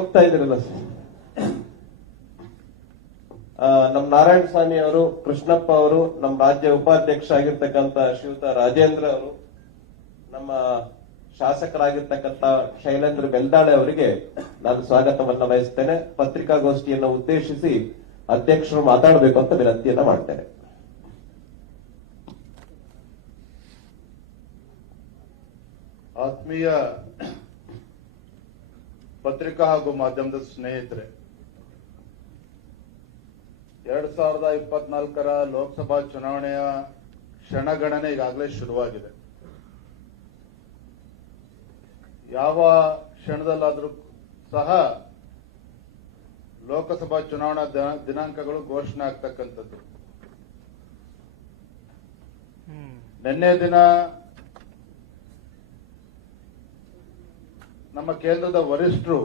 ಹೋಗ್ತಾ ಇದ್ರಲ್ಲ ಸರ್, ನಮ್ಮ ನಾರಾಯಣ ಸ್ವಾಮಿ ಅವರು, ಕೃಷ್ಣಪ್ಪ ಅವರು, ನಮ್ಮ ರಾಜ್ಯ ಉಪಾಧ್ಯಕ್ಷ ಆಗಿರ್ತಕ್ಕಂಥ ಶ್ರೀಯುತ ರಾಜೇಂದ್ರ ಅವರು, ನಮ್ಮ ಶಾಸಕರಾಗಿರ್ತಕ್ಕಂಥ ಶೈಲೇಂದ್ರ ಬೆಲ್ದಾಳೆ ಅವರಿಗೆ ನಾನು ಸ್ವಾಗತವನ್ನ ವಹಿಸ್ತೇನೆ. ಪತ್ರಿಕಾಗೋಷ್ಠಿಯನ್ನು ಉದ್ದೇಶಿಸಿ ಅಧ್ಯಕ್ಷರು ಮಾತಾಡಬೇಕು ಅಂತ ವಿನಂತಿಯನ್ನ ಮಾಡ್ತೇನೆ. ಆತ್ಮೀಯ ಪತ್ರಿಕಾ ಹಾಗೂ ಮಾಧ್ಯಮದ ಸ್ನೇಹಿತರೆ, 2024ರ ಲೋಕಸಭಾ ಚುನಾವಣೆಯ ಕ್ಷಣಗಣನೆ ಈಗಾಗಲೇ ಶುರುವಾಗಿದೆ. ಯಾವ ಕ್ಷಣದಲ್ಲಾದರೂ ಸಹ ಲೋಕಸಭಾ ಚುನಾವಣಾ ದಿನಾಂಕಗಳು ಘೋಷಣೆ ಆಗ್ತಕ್ಕಂಥದ್ದು. ನಿನ್ನೆ ದಿನ ನಮ್ಮ ಕೇಂದ್ರದ ವರಿಷ್ಠರು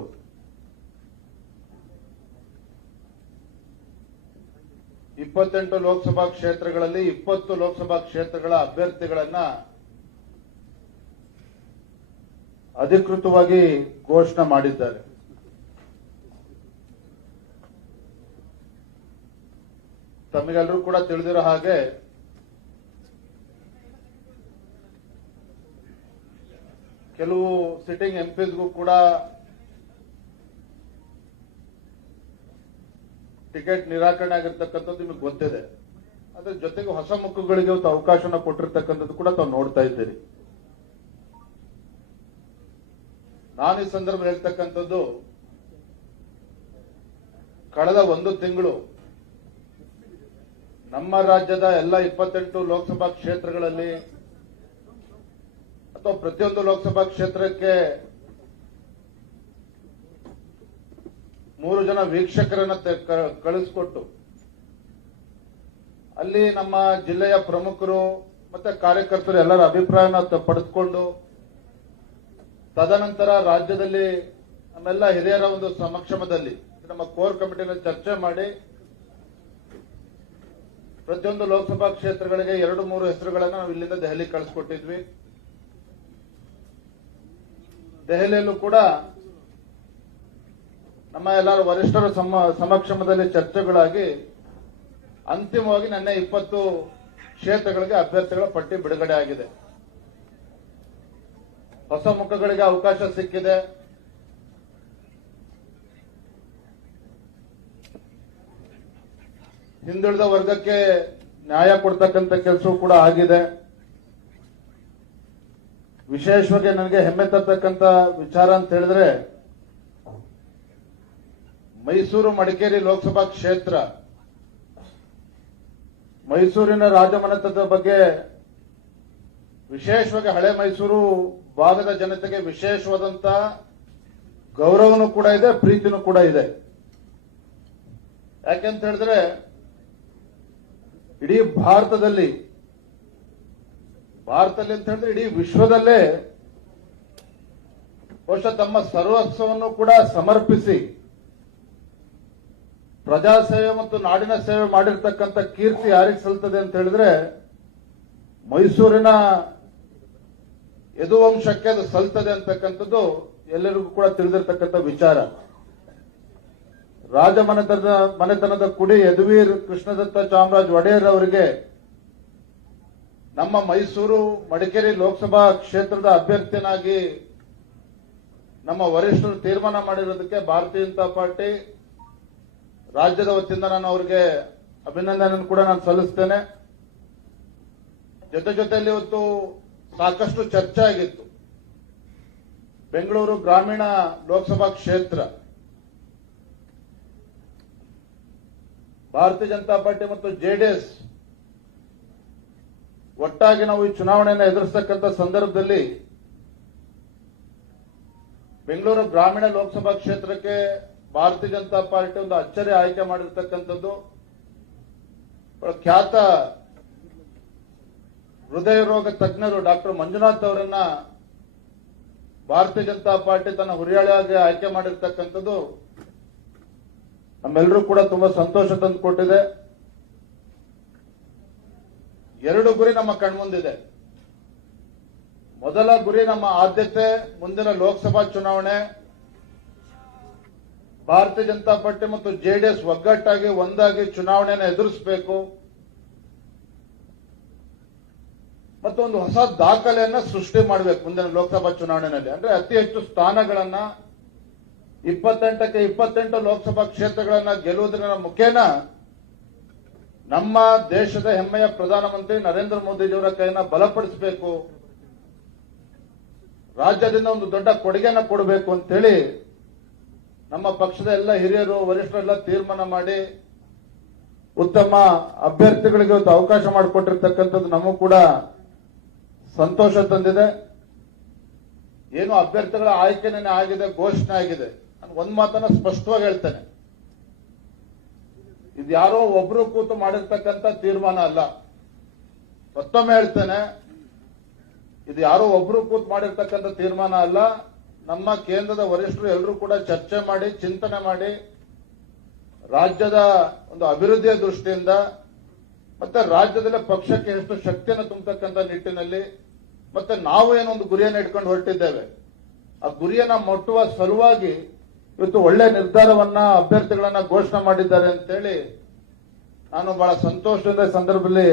ಇಪ್ಪತ್ತೆಂಟು ಲೋಕಸಭಾ ಕ್ಷೇತ್ರಗಳಲ್ಲಿ 20 ಲೋಕಸಭಾ ಕ್ಷೇತ್ರಗಳ ಅಭ್ಯರ್ಥಿಗಳನ್ನ ಅಧಿಕೃತವಾಗಿ ಘೋಷಣೆ ಮಾಡಿದ್ದಾರೆ. ತಮಗೆಲ್ಲರೂ ಕೂಡ ತಿಳಿದಿರೋ ಹಾಗೆ ಕೆಲವು ಸಿಟ್ಟಿಂಗ್ ಎಂಪಿಸ್ಗೂ ಕೂಡ ಟಿಕೆಟ್ ನಿರಾಕರಣೆ ಆಗಿರ್ತಕ್ಕಂಥದ್ದು ನಿಮಗೆ ಗೊತ್ತಿದೆ. ಅದ್ರ ಜೊತೆಗೆ ಹೊಸ ಮುಖಗಳಿಗೆ ಅವಕಾಶನ ಕೊಟ್ಟಿರ್ತಕ್ಕಂಥದ್ದು ಕೂಡ ತಾವು ನೋಡ್ತಾ ಇದ್ದೀರಿ. ನಾನು ಈ ಸಂದರ್ಭ ಹೇಳ್ತಕ್ಕಂಥದ್ದು, ಕಳೆದ 1 ತಿಂಗಳು ನಮ್ಮ ರಾಜ್ಯದ ಎಲ್ಲ 28 ಲೋಕಸಭಾ ಕ್ಷೇತ್ರಗಳಲ್ಲಿ ಅಥವಾ ಪ್ರತಿಯೊಂದು ಲೋಕಸಭಾ ಕ್ಷೇತ್ರಕ್ಕೆ 3 ಜನ ವೀಕ್ಷಕರನ್ನ ಕಳಿಸಿಕೊಟ್ಟು ಅಲ್ಲಿ ನಮ್ಮ ಜಿಲ್ಲೆಯ ಪ್ರಮುಖರು ಮತ್ತೆ ಕಾರ್ಯಕರ್ತರು ಎಲ್ಲರ ಅಭಿಪ್ರಾಯನ ಪಡೆದುಕೊಂಡು ತದನಂತರ ರಾಜ್ಯದಲ್ಲಿ ನಮ್ಮೆಲ್ಲ ಹಿರಿಯರ ಒಂದು ಸಮಕ್ಷಮದಲ್ಲಿ ನಮ್ಮ ಕೋರ್ ಕಮಿಟಿನಲ್ಲಿ ಚರ್ಚೆ ಮಾಡಿ ಪ್ರತಿಯೊಂದು ಲೋಕಸಭಾ ಕ್ಷೇತ್ರಗಳಿಗೆ 2-3 ಹೆಸರುಗಳನ್ನು ನಾವು ಇಲ್ಲಿಂದ ದೆಹಲಿ ಕಳಿಸ್ಕೊಟ್ಟಿದ್ವಿ. ದೆಹಲಿಯಲ್ಲೂ ಕೂಡ ನಮ್ಮ ಎಲ್ಲರ ವರಿಷ್ಠರ ಸಮಕ್ಷಮದಲ್ಲಿ ಚರ್ಚೆಗಳಾಗಿ ಅಂತಿಮವಾಗಿ ನಿನ್ನೆ 20 ಕ್ಷೇತ್ರಗಳಿಗೆ ಅಭ್ಯರ್ಥಿಗಳ ಪಟ್ಟಿ ಬಿಡುಗಡೆ ಆಗಿದೆ. ಹೊಸ ಮುಖಗಳಿಗೆ ಅವಕಾಶ ಸಿಕ್ಕಿದೆ. ಹಿಂದುಳಿದ ವರ್ಗಕ್ಕೆ ನ್ಯಾಯ ಕೊಡ್ತಕ್ಕಂಥ ಕೆಲಸವೂ ಕೂಡ ಆಗಿದೆ. ವಿಶೇಷವಾಗಿ ನನಗೆ ಹೆಮ್ಮೆ ತರ್ತಕ್ಕಂಥ ವಿಚಾರ ಅಂತ ಹೇಳಿದ್ರೆ, ಮೈಸೂರು ಮಡಿಕೇರಿ ಲೋಕಸಭಾ ಕ್ಷೇತ್ರ, ಮೈಸೂರಿನ ರಾಜಮನೆತನದ ಬಗ್ಗೆ ವಿಶೇಷವಾಗಿ ಹಳೆ ಮೈಸೂರು ಭಾಗದ ಜನತೆಗೆ ವಿಶೇಷವಾದಂತ ಗೌರವನೂ ಕೂಡ ಇದೆ, ಪ್ರೀತಿನೂ ಕೂಡ ಇದೆ. ಯಾಕೆಂತ ಹೇಳಿದ್ರೆ ಇಡೀ ಭಾರತದಲ್ಲಿ ಅಂತ ಹೇಳಿದ್ರೆ ಇಡೀ ವಿಶ್ವದಲ್ಲೇ ಬಹುಶಃ ತಮ್ಮ ಸರ್ವಸ್ವವನ್ನು ಕೂಡ ಸಮರ್ಪಿಸಿ ಪ್ರಜಾಸೇವೆ ಮತ್ತು ನಾಡಿನ ಸೇವೆ ಮಾಡಿರ್ತಕ್ಕಂಥ ಕೀರ್ತಿ ಯಾರಿಗೆ ಸಲ್ತದೆ ಅಂತ ಹೇಳಿದ್ರೆ ಮೈಸೂರಿನ ಯದುವಂಶಕ್ಕೆ ಅದು ಸಲ್ತದೆ ಅಂತಕ್ಕಂಥದ್ದು ಎಲ್ಲರಿಗೂ ಕೂಡ ತಿಳಿದಿರ್ತಕ್ಕಂಥ ವಿಚಾರ. ಮನೆತನದ ಕುಡಿ ಯದುವೀರ್ ಕೃಷ್ಣದತ್ತ ಚಾಮರಾಜ ಒಡೆಯರ್ ಅವರಿಗೆ ನಮ್ಮ ಮೈಸೂರು ಮಡಿಕೇರಿ ಲೋಕಸಭಾ ಕ್ಷೇತ್ರದ ಅಭ್ಯರ್ಥಿನಾಗಿ ನಮ್ಮ ವರಿಷ್ಠರು ತೀರ್ಮಾನ ಮಾಡಿರೋದಕ್ಕೆ ಭಾರತೀಯ ಜನತಾ ಪಾರ್ಟಿ ರಾಜ್ಯದ ವತಿಯಿಂದ ನಾನು ಅವರಿಗೆ ಅಭಿನಂದನೆಯನ್ನು ಕೂಡ ನಾನು ಸಲ್ಲಿಸ್ತೇನೆ. ಜೊತೆಯಲ್ಲಿ ಇವತ್ತು ಸಾಕಷ್ಟು ಚರ್ಚೆ ಆಗಿತ್ತು. ಬೆಂಗಳೂರು ಗ್ರಾಮೀಣ ಲೋಕಸಭಾ ಕ್ಷೇತ್ರ ಭಾರತೀಯ ಜನತಾ ಪಾರ್ಟಿ ಮತ್ತು ಜೆಡಿಎಸ್ ಒಟ್ಟಾಗಿ ನಾವು ಈ ಚುನಾವಣೆಯನ್ನು ಎದುರಿಸತಕ್ಕಂಥ ಸಂದರ್ಭದಲ್ಲಿ ಬೆಂಗಳೂರು ಗ್ರಾಮೀಣ ಲೋಕಸಭಾ ಕ್ಷೇತ್ರಕ್ಕೆ ಭಾರತೀಯ ಜನತಾ ಪಾರ್ಟಿ ಒಂದು ಅಚ್ಚರಿ ಆಯ್ಕೆ ಮಾಡಿರ್ತಕ್ಕಂಥದ್ದು. ಖ್ಯಾತ ಹೃದಯ ರೋಗ ತಜ್ಞರು ಡಾಕ್ಟರ್ ಮಂಜುನಾಥ್ ಅವರನ್ನ ಭಾರತೀಯ ಜನತಾ ಪಾರ್ಟಿ ತನ್ನ ಹುರಿಯಾಳಿಯಾಗಿ ಆಯ್ಕೆ ಮಾಡಿರ್ತಕ್ಕಂಥದ್ದು ನಮ್ಮೆಲ್ಲರೂ ಕೂಡ ತುಂಬಾ ಸಂತೋಷ ತಂದುಕೊಟ್ಟಿದೆ. 2 ಗುರಿ ನಮ್ಮ ಕಣ್ಮುಂದಿದೆ. ಮೊದಲ ಗುರಿ, ನಮ್ಮ ಆದ್ಯತೆ ಮುಂದಿನ ಲೋಕಸಭಾ ಚುನಾವಣೆ ಭಾರತೀಯ ಜನತಾ ಪಾರ್ಟಿ ಮತ್ತು ಜೆಡಿಎಸ್ ಒಗ್ಗಟ್ಟಾಗಿ ಒಂದಾಗಿ ಚುನಾವಣೆಯನ್ನು ಎದುರಿಸಬೇಕು ಮತ್ತು ಒಂದು ಹೊಸ ದಾಖಲೆಯನ್ನ ಸೃಷ್ಟಿ ಮಾಡಬೇಕು ಮುಂದಿನ ಲೋಕಸಭಾ ಚುನಾವಣೆಯಲ್ಲಿ. ಅಂದ್ರೆ ಅತಿ ಹೆಚ್ಚು ಸ್ಥಾನಗಳನ್ನ 28ಕ್ಕೆ 28 ಲೋಕಸಭಾ ಕ್ಷೇತ್ರಗಳನ್ನ ಗೆಲ್ಲುವುದರ ಮುಖೇನ ನಮ್ಮ ದೇಶದ ಹೆಮ್ಮೆಯ ಪ್ರಧಾನಮಂತ್ರಿ ನರೇಂದ್ರ ಮೋದಿಜಿಯವರ ಕೈನ ಬಲಪಡಿಸಬೇಕು, ರಾಜ್ಯದಿಂದ ಒಂದು ದೊಡ್ಡ ಕೊಡುಗೆಯನ್ನು ಕೊಡಬೇಕು ಅಂತೇಳಿ ನಮ್ಮ ಪಕ್ಷದ ಎಲ್ಲ ಹಿರಿಯರು ವರಿಷ್ಠರೆಲ್ಲ ತೀರ್ಮಾನ ಮಾಡಿ ಉತ್ತಮ ಅಭ್ಯರ್ಥಿಗಳಿಗೆ ಒಂದು ಅವಕಾಶ ಮಾಡಿಕೊಟ್ಟಿರ್ತಕ್ಕಂಥದ್ದು ನಮಗೂ ಕೂಡ ಸಂತೋಷ ತಂದಿದೆ. ಏನು ಅಭ್ಯರ್ಥಿಗಳ ಆಯ್ಕೆನೇ ಆಗಿದೆ, ಘೋಷಣೆ ಆಗಿದೆ. ನಾನು ಒಂದ್ ಮಾತನ್ನ ಸ್ಪಷ್ಟವಾಗಿ ಹೇಳ್ತೇನೆ, ಇದು ಯಾರೋ ಒಬ್ರು ಕೂತು ಮಾಡಿರ್ತಕ್ಕಂಥ ತೀರ್ಮಾನ ಅಲ್ಲ. ಮತ್ತೊಮ್ಮೆ ಹೇಳ್ತೇನೆ, ಇದು ಯಾರೋ ಒಬ್ರು ಕೂತು ಮಾಡಿರ್ತಕ್ಕಂಥ ತೀರ್ಮಾನ ಅಲ್ಲ. ನಮ್ಮ ಕೇಂದ್ರದ ವರಿಷ್ಠರು ಎಲ್ಲರೂ ಕೂಡ ಚರ್ಚೆ ಮಾಡಿ, ಚಿಂತನೆ ಮಾಡಿ, ರಾಜ್ಯದ ಒಂದು ಅಭಿವೃದ್ಧಿಯ ದೃಷ್ಟಿಯಿಂದ ಮತ್ತೆ ರಾಜ್ಯದಲ್ಲಿ ಪಕ್ಷಕ್ಕೆ ಎಷ್ಟು ಶಕ್ತಿಯನ್ನು ತುಂಬತಕ್ಕಂಥ ನಿಟ್ಟಿನಲ್ಲಿ ಮತ್ತೆ ನಾವು ಏನೊಂದು ಗುರಿಯನ್ನು ಇಟ್ಕೊಂಡು ಹೊರಟಿದ್ದೇವೆ, ಆ ಗುರಿಯನ್ನ ಮುಟ್ಟುವ ಸಲುವಾಗಿ ಇವತ್ತು ಒಳ್ಳೆ ನಿರ್ಧಾರವನ್ನ ಅಭ್ಯರ್ಥಿಗಳನ್ನ ಘೋಷಣೆ ಮಾಡಿದ್ದಾರೆ ಅಂತೇಳಿ ನಾನು ಬಹಳ ಸಂತೋಷದಿಂದ ಈ ಸಂದರ್ಭದಲ್ಲಿ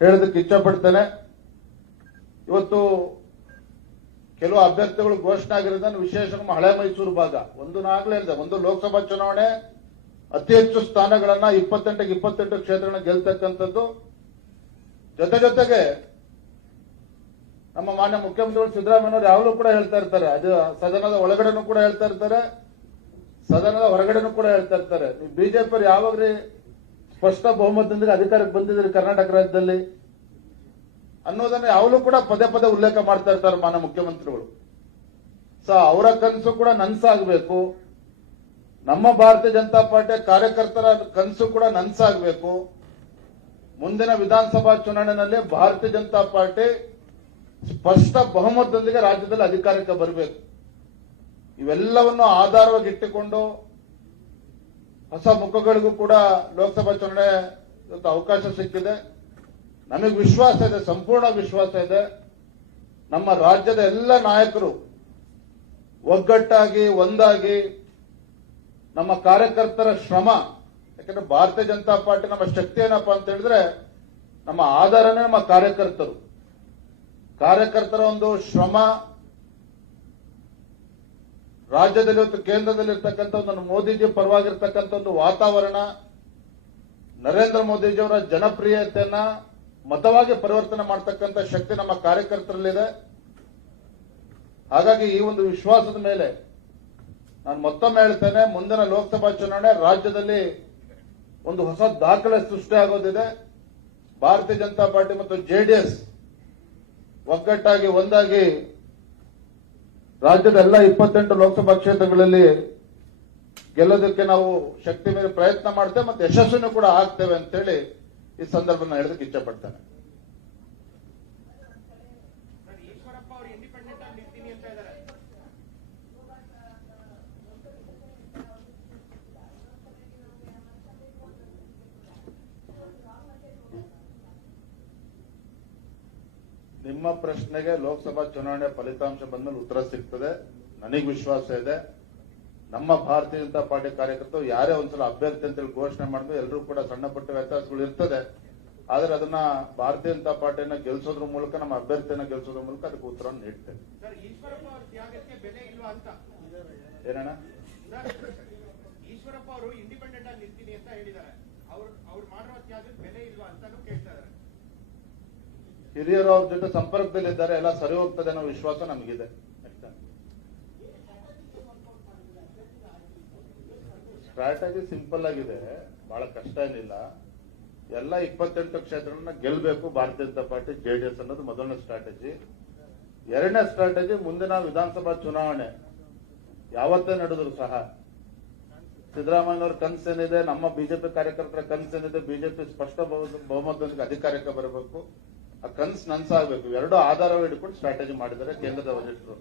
ಹೇಳೋದಕ್ಕೆ ಇಚ್ಛಪಡ್ತೇನೆ. ಇವತ್ತು ಕೆಲವು ಅಭ್ಯರ್ಥಿಗಳು ಘೋಷಣೆ ಆಗಿರೋದನ್ನು ವಿಶೇಷ ನಮ್ಮ ಹಳೆ ಮೈಸೂರು ಭಾಗ ನಾಗಲೇ ಹೇಳಿದೆ, ಒಂದು ಲೋಕಸಭಾ ಚುನಾವಣೆ ಅತಿ ಹೆಚ್ಚು ಸ್ಥಾನಗಳನ್ನ 28ಕ್ಕೆ 28 ಕ್ಷೇತ್ರಗಳನ್ನ ಗೆಲ್ತಕ್ಕಂಥದ್ದು. ಜೊತೆಗೆ ನಮ್ಮ ಮಾನ್ಯ ಮುಖ್ಯಮಂತ್ರಿಗಳು ಸಿದ್ದರಾಮಯ್ಯನವರು ಯಾವಾಗಲೂ ಕೂಡ ಹೇಳ್ತಾ ಇರ್ತಾರೆ, ಅದು ಸದನದ ಒಳಗಡೆನೂ ಕೂಡ ಹೇಳ್ತಾ ಇರ್ತಾರೆ, ಸದನದ ಹೊರಗಡೆನೂ ಕೂಡ ಹೇಳ್ತಾ ಇರ್ತಾರೆ, ನೀವು ಬಿಜೆಪಿ ಯಾವಾಗ್ರಿ ಸ್ಪಷ್ಟ ಬಹುಮತದೊಂದಿಗೆ ಅಧಿಕಾರಕ್ಕೆ ಬಂದಿದ್ದೀರಿ ಕರ್ನಾಟಕ ರಾಜ್ಯದಲ್ಲಿ ಅನ್ನೋದನ್ನ ಯಾವಾಗಲೂ ಕೂಡ ಪದೇ ಪದೇ ಉಲ್ಲೇಖ ಮಾಡ್ತಾ ಇರ್ತಾರೆ ಮಾನ್ಯ ಮುಖ್ಯಮಂತ್ರಿಗಳು. ಸೊ ಅವರ ಕನಸು ಕೂಡ ನನ್ಸಾಗಬೇಕು, ನಮ್ಮ ಭಾರತೀಯ ಜನತಾ ಪಾರ್ಟಿ ಕಾರ್ಯಕರ್ತರ ಕನಸು ಕೂಡ ನನ್ಸಾಗಬೇಕು. ಮುಂದಿನ ವಿಧಾನಸಭಾ ಚುನಾವಣೆಯಲ್ಲಿ ಭಾರತೀಯ ಜನತಾ ಪಾರ್ಟಿ ಸ್ಪಷ್ಟ ಬಹುಮತದೊಂದಿಗೆ ರಾಜ್ಯದಲ್ಲಿ ಅಧಿಕಾರಕ್ಕೆ ಬರಬೇಕು. ಇವೆಲ್ಲವನ್ನು ಆಧಾರವಾಗಿ ಇಟ್ಟುಕೊಂಡು ಹೊಸ ಮುಖಗಳಿಗೂ ಕೂಡ ಲೋಕಸಭಾ ಚುನಾವಣೆ ಇವತ್ತು ಅವಕಾಶ ಸಿಕ್ಕಿದೆ. ನಮಗೆ ವಿಶ್ವಾಸ ಇದೆ, ಸಂಪೂರ್ಣ ವಿಶ್ವಾಸ ಇದೆ, ನಮ್ಮ ರಾಜ್ಯದ ಎಲ್ಲ ನಾಯಕರು ಒಗ್ಗಟ್ಟಾಗಿ ಒಂದಾಗಿ ನಮ್ಮ ಕಾರ್ಯಕರ್ತರ ಶ್ರಮ, ಯಾಕಂದ್ರೆ ಭಾರತೀಯ ಜನತಾ ಪಾರ್ಟಿ ನಮ್ಮ ಶಕ್ತಿ ಏನಪ್ಪಾ ಅಂತ ಹೇಳಿದ್ರೆ ನಮ್ಮ ಆಧಾರನೇ ನಮ್ಮ ಕಾರ್ಯಕರ್ತರು. ಕಾರ್ಯಕರ್ತರ ಒಂದು ಶ್ರಮ, ರಾಜ್ಯದಲ್ಲಿ ಇವತ್ತು ಕೇಂದ್ರದಲ್ಲಿ ಇರ್ತಕ್ಕಂಥ ಒಂದು ಮೋದಿಜಿ ಪರವಾಗಿರ್ತಕ್ಕಂಥ ಒಂದು ವಾತಾವರಣ, ನರೇಂದ್ರ ಮೋದಿಜಿಯವರ ಜನಪ್ರಿಯತೆಯನ್ನ ಮತವಾಗಿ ಪರಿವರ್ತನೆ ಮಾಡತಕ್ಕಂಥ ಶಕ್ತಿ ನಮ್ಮ ಕಾರ್ಯಕರ್ತರಲ್ಲಿದೆ. ಹಾಗಾಗಿ ಈ ಒಂದು ವಿಶ್ವಾಸದ ಮೇಲೆ ನಾನು ಮತ್ತೊಮ್ಮೆ ಹೇಳ್ತೇನೆ, ಮುಂದಿನ ಲೋಕಸಭಾ ಚುನಾವಣೆ ರಾಜ್ಯದಲ್ಲಿ ಒಂದು ಹೊಸ ದಾಖಲೆ ಸೃಷ್ಟಿಯಾಗೋದಿದೆ. ಭಾರತೀಯ ಜನತಾ ಪಾರ್ಟಿ ಮತ್ತು ಜೆಡಿಎಸ್ ಒಗ್ಗಟ್ಟಾಗಿ ಒಂದಾಗಿ ರಾಜ್ಯದ ಎಲ್ಲ 28 ಲೋಕಸಭಾ ಕ್ಷೇತ್ರಗಳಲ್ಲಿ ಗೆಲ್ಲೋದಕ್ಕೆ ನಾವು ಶಕ್ತಿ ಮೇಲೆ ಪ್ರಯತ್ನ ಮಾಡ್ತೇವೆ ಮತ್ತು ಯಶಸ್ವಿನೂ ಕೂಡ ಆಗ್ತೇವೆ ಅಂತೇಳಿ ಈ ಸಂದರ್ಭ ಹೇಳೋದಕ್ಕೆ ಇಚ್ಛಪಡ್ತೇನೆ. ಈಶ್ವರಪ್ಪ ಅವರು ಇಂಡಿಪೆಂಡೆಂಟ್ ಆಗಿ ನಿಲ್ತೀನಿ ಅಂತ ಇದ್ದಾರೆ. ನಿಮ್ಮ ಪ್ರಶ್ನೆಗೆ ಲೋಕಸಭಾ ಚುನಾವಣೆ ಫಲಿತಾಂಶ ಬಂದಲ್ಲಿ ಉತ್ತರ ಸಿಗ್ತದೆ. ನನಗೆ ವಿಶ್ವಾಸ ಇದೆ, ನಮ್ಮ ಭಾರತೀಯ ಜನತಾ ಪಾರ್ಟಿ ಕಾರ್ಯಕರ್ತರು ಯಾರೇ ಒಂದ್ಸಲ ಅಭ್ಯರ್ಥಿ ಅಂತೇಳಿ ಘೋಷಣೆ ಮಾಡಿದ್ರು ಎಲ್ಲರೂ ಕೂಡ ಸಣ್ಣ ಪುಟ್ಟ ವ್ಯತ್ಯಾಸಗಳು ಇರ್ತದೆ, ಆದ್ರೆ ಅದನ್ನ ಭಾರತೀಯ ಜನತಾ ಪಾರ್ಟಿಯನ್ನ ಗೆಲ್ಸೋದ್ರ ಮೂಲಕ, ನಮ್ಮ ಅಭ್ಯರ್ಥಿಯನ್ನ ಗೆಲ್ಸೋದ್ರ ಮೂಲಕ ಅದಕ್ಕೆ ಉತ್ತರವನ್ನು ನೀಡ್ತೇವೆ. ಸರ್, ಈಶ್ವರಪ್ಪ ಅವರ ತ್ಯಾಗಕ್ಕೆ ಬೆಲೆ ಇಲ್ವಾ ಅಂತ. ಏನಣ್ಣ? ಈಶ್ವರಪ್ಪ ಅವರು ಇಂಡಿಪೆಂಡೆಂಟ್ ಆಗಿ ನಿಲ್ತೀನಿ ಅಂತ ಹೇಳಿದ್ದಾರೆ, ಅವ್ರು ಮಾಡಿರೋ ತ್ಯಾಗಕ್ಕೆ ಬೆಲೆ ಇಲ್ವಾ ಅಂತಾನು ಕೇಳ್ತಾ ಇದ್ದಾರೆ. ಹಿರಿಯರು ಅವ್ರ ಜೊತೆ ಸಂಪರ್ಕದಲ್ಲಿದ್ದಾರೆ, ಎಲ್ಲ ಸರಿ ಹೋಗ್ತದೆ ಅನ್ನೋ ವಿಶ್ವಾಸ ನಮಗಿದೆ. ಸ್ಟ್ರಾಟಜಿ ಸಿಂಪಲ್ ಆಗಿದೆ, ಬಹಳ ಕಷ್ಟ ಏನಿಲ್ಲ. ಎಲ್ಲ 28 ಕ್ಷೇತ್ರಗಳನ್ನ ಗೆಲ್ಲಬೇಕು ಭಾರತೀಯ ಜನತಾ ಪಾರ್ಟಿ ಜೆಡಿಎಸ್ ಅನ್ನೋದು ಮೊದಲನೇ ಸ್ಟ್ರಾಟಜಿ. ಎರಡನೇ ಸ್ಟ್ರಾಟಜಿ, ಮುಂದಿನ ವಿಧಾನಸಭಾ ಚುನಾವಣೆ ಯಾವತ್ತೇ ನಡೆದ್ರು ಸಹ ಸಿದ್ದರಾಮಯ್ಯನವ್ರ ಕನಸೇನಿದೆ, ನಮ್ಮ ಬಿಜೆಪಿ ಕಾರ್ಯಕರ್ತರ ಕನಸೇನಿದೆ, ಬಿಜೆಪಿ ಸ್ಪಷ್ಟ ಬಹುಮತದೊಂದಿಗೆ ಅಧಿಕಾರಕ್ಕೆ ಬರಬೇಕು, ಆ ಕನಸು ನನ್ಸಾಗಬೇಕು. ಎರಡು ಆಧಾರವಾಗಿ ಹಿಡ್ಕೊಂಡು ಸ್ಟ್ರಾಟಜಿ ಮಾಡಿದ್ದಾರೆ ಕೇಂದ್ರದ ವರಿಷ್ಠರು.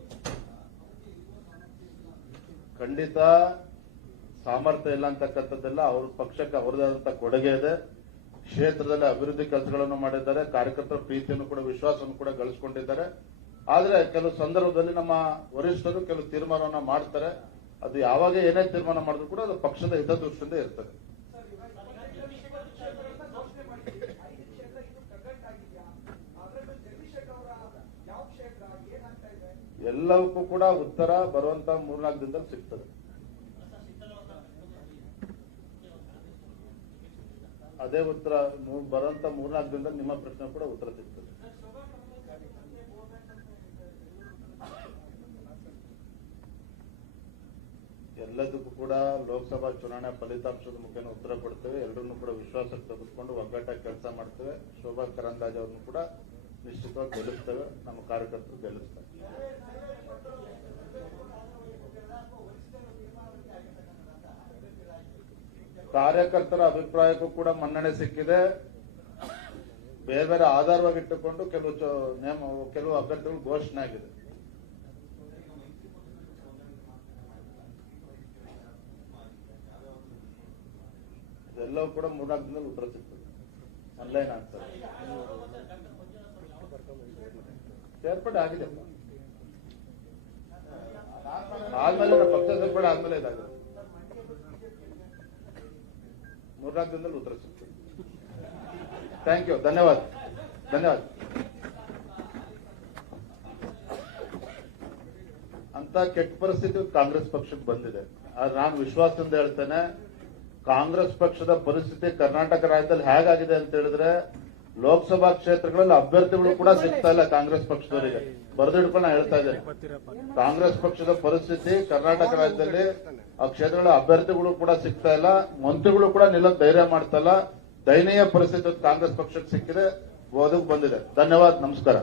ಖಂಡಿತ ಸಾಮರ್ಥ್ಯ ಇಲ್ಲ ಅಂತಕ್ಕಂಥದ್ದೆಲ್ಲ ಅವ್ರ ಪಕ್ಷಕ್ಕೆ ಅವ್ರದೇ ಆದಂತಹ ಕೊಡುಗೆ ಇದೆ. ಕ್ಷೇತ್ರದಲ್ಲಿ ಅಭಿವೃದ್ಧಿ ಕೆಲಸಗಳನ್ನು ಮಾಡಿದ್ದಾರೆ, ಕಾರ್ಯಕರ್ತರ ಪ್ರೀತಿಯನ್ನು ಕೂಡ ವಿಶ್ವಾಸವನ್ನು ಕೂಡ ಗಳಿಸಿಕೊಂಡಿದ್ದಾರೆ. ಆದ್ರೆ ಕೆಲವು ಸಂದರ್ಭದಲ್ಲಿ ನಮ್ಮ ವರಿಷ್ಠರು ಕೆಲವು ತೀರ್ಮಾನವನ್ನ ಮಾಡ್ತಾರೆ, ಅದು ಯಾವಾಗ ಏನೇ ತೀರ್ಮಾನ ಮಾಡಿದ್ರು ಕೂಡ ಅದು ಪಕ್ಷದ ಹಿತದೃಷ್ಟಿಯಿಂದ ಇರ್ತದೆ. ಎಲ್ಲವಕ್ಕೂ ಕೂಡ ಉತ್ತರ ಬರುವಂತ 3-4 ದಿನದಲ್ಲಿ ಸಿಗ್ತದೆ. ಅದೇ ಉತ್ತರ ಬರುವಂತ 3-4 ದಿನದಲ್ಲಿ ನಿಮ್ಮ ಪ್ರಶ್ನೆ ಕೂಡ ಉತ್ತರ ಸಿಗ್ತದೆ. ಎಲ್ಲದಕ್ಕೂ ಕೂಡ ಲೋಕಸಭಾ ಚುನಾವಣೆ ಫಲಿತಾಂಶದ ಮುಖೇನ ಉತ್ತರ ಕೊಡ್ತೇವೆ. ಎಲ್ಲರನ್ನೂ ಕೂಡ ವಿಶ್ವಾಸಕ್ಕೆ ತೆಗೆದುಕೊಂಡು ಒಗ್ಗಟ್ಟಾಗಿ ಕೆಲಸ ಮಾಡ್ತೇವೆ. ಶೋಭಾ ಕರಂದ್ಲಾಜೆ ಅವ್ರನ್ನು ಕೂಡ ನಿಶ್ಚಿತವಾಗಿ ಗೆಲ್ಲಿಸ್ತೇವೆ. ನಮ್ಮ ಕಾರ್ಯಕರ್ತರು ಗೆಲ್ಲಿಸ್ತಾರೆ. ಕಾರ್ಯಕರ್ತರ ಅಭಿಪ್ರಾಯಕ್ಕೂ ಕೂಡ ಮನ್ನಣೆ ಸಿಕ್ಕಿದೆ. ಬೇರೆ ಬೇರೆ ಆಧಾರವಾಗಿಟ್ಟುಕೊಂಡು ಕೆಲವು ಅಭ್ಯರ್ಥಿಗಳು ಘೋಷಣೆ ಆಗಿದೆ. ಇದೆಲ್ಲವೂ ಕೂಡ 3-4 ದಿನದಲ್ಲಿ ಉತ್ತರ ಸಿಗ್ತದೆ. ಆನ್ಲೈನ್ ಆಗ್ತದೆ. ಸೇರ್ಪಡೆ ಆಗಿದೆ ಆದ್ಮೇಲೆ ಪಕ್ಷ ಸೇರ್ಪಡೆ ಆದ್ಮೇಲೆ ಇದಾಗಿದೆ. 3-4 ದಿನದಲ್ಲಿ ಉತ್ತರ ಸಿಗ್ತದೆ. Thank you. ಧನ್ಯವಾದ. ಅಂತ ಕೆಟ್ಟ ಪರಿಸ್ಥಿತಿ ಕಾಂಗ್ರೆಸ್ ಪಕ್ಷಕ್ಕೆ ಬಂದಿದೆ. ಆದ್ರೆ ನಾನು ವಿಶ್ವಾಸದಿಂದ ಹೇಳ್ತೇನೆ, ಕಾಂಗ್ರೆಸ್ ಪಕ್ಷದ ಪರಿಸ್ಥಿತಿ ಕರ್ನಾಟಕ ರಾಜ್ಯದಲ್ಲಿ ಹೇಗಾಗಿದೆ ಅಂತ ಹೇಳಿದ್ರೆ, ಲೋಕಸಭಾ ಕ್ಷೇತ್ರಗಳಲ್ಲಿ ಅಭ್ಯರ್ಥಿಗಳು ಕೂಡ ಸಿಗ್ತಾ ಇಲ್ಲ ಕಾಂಗ್ರೆಸ್ ಪಕ್ಷದವರಿಗೆ. ಬರೆದಿಡ್ಕೊಂಡು ನಾನು ಹೇಳ್ತಾ ಇದ್ದೇನೆ, ಕಾಂಗ್ರೆಸ್ ಪಕ್ಷದ ಪರಿಸ್ಥಿತಿ ಕರ್ನಾಟಕ ರಾಜ್ಯದಲ್ಲಿ ಆ ಕ್ಷೇತ್ರಗಳ ಅಭ್ಯರ್ಥಿಗಳು ಕೂಡ ಸಿಗ್ತಾ ಇಲ್ಲ, ಮಂತ್ರಿಗಳು ಕೂಡ ನಿಲ್ಲಕ್ ಧೈರ್ಯ ಮಾಡ್ತಾ ಇಲ್ಲ. ದಯನೀಯ ಪರಿಸ್ಥಿತಿ ಕಾಂಗ್ರೆಸ್ ಪಕ್ಷಕ್ಕೆ ಸಿಕ್ಕಿದೆ, ಓದಕ್ ಬಂದಿದೆ. ಧನ್ಯವಾದ. ನಮಸ್ಕಾರ.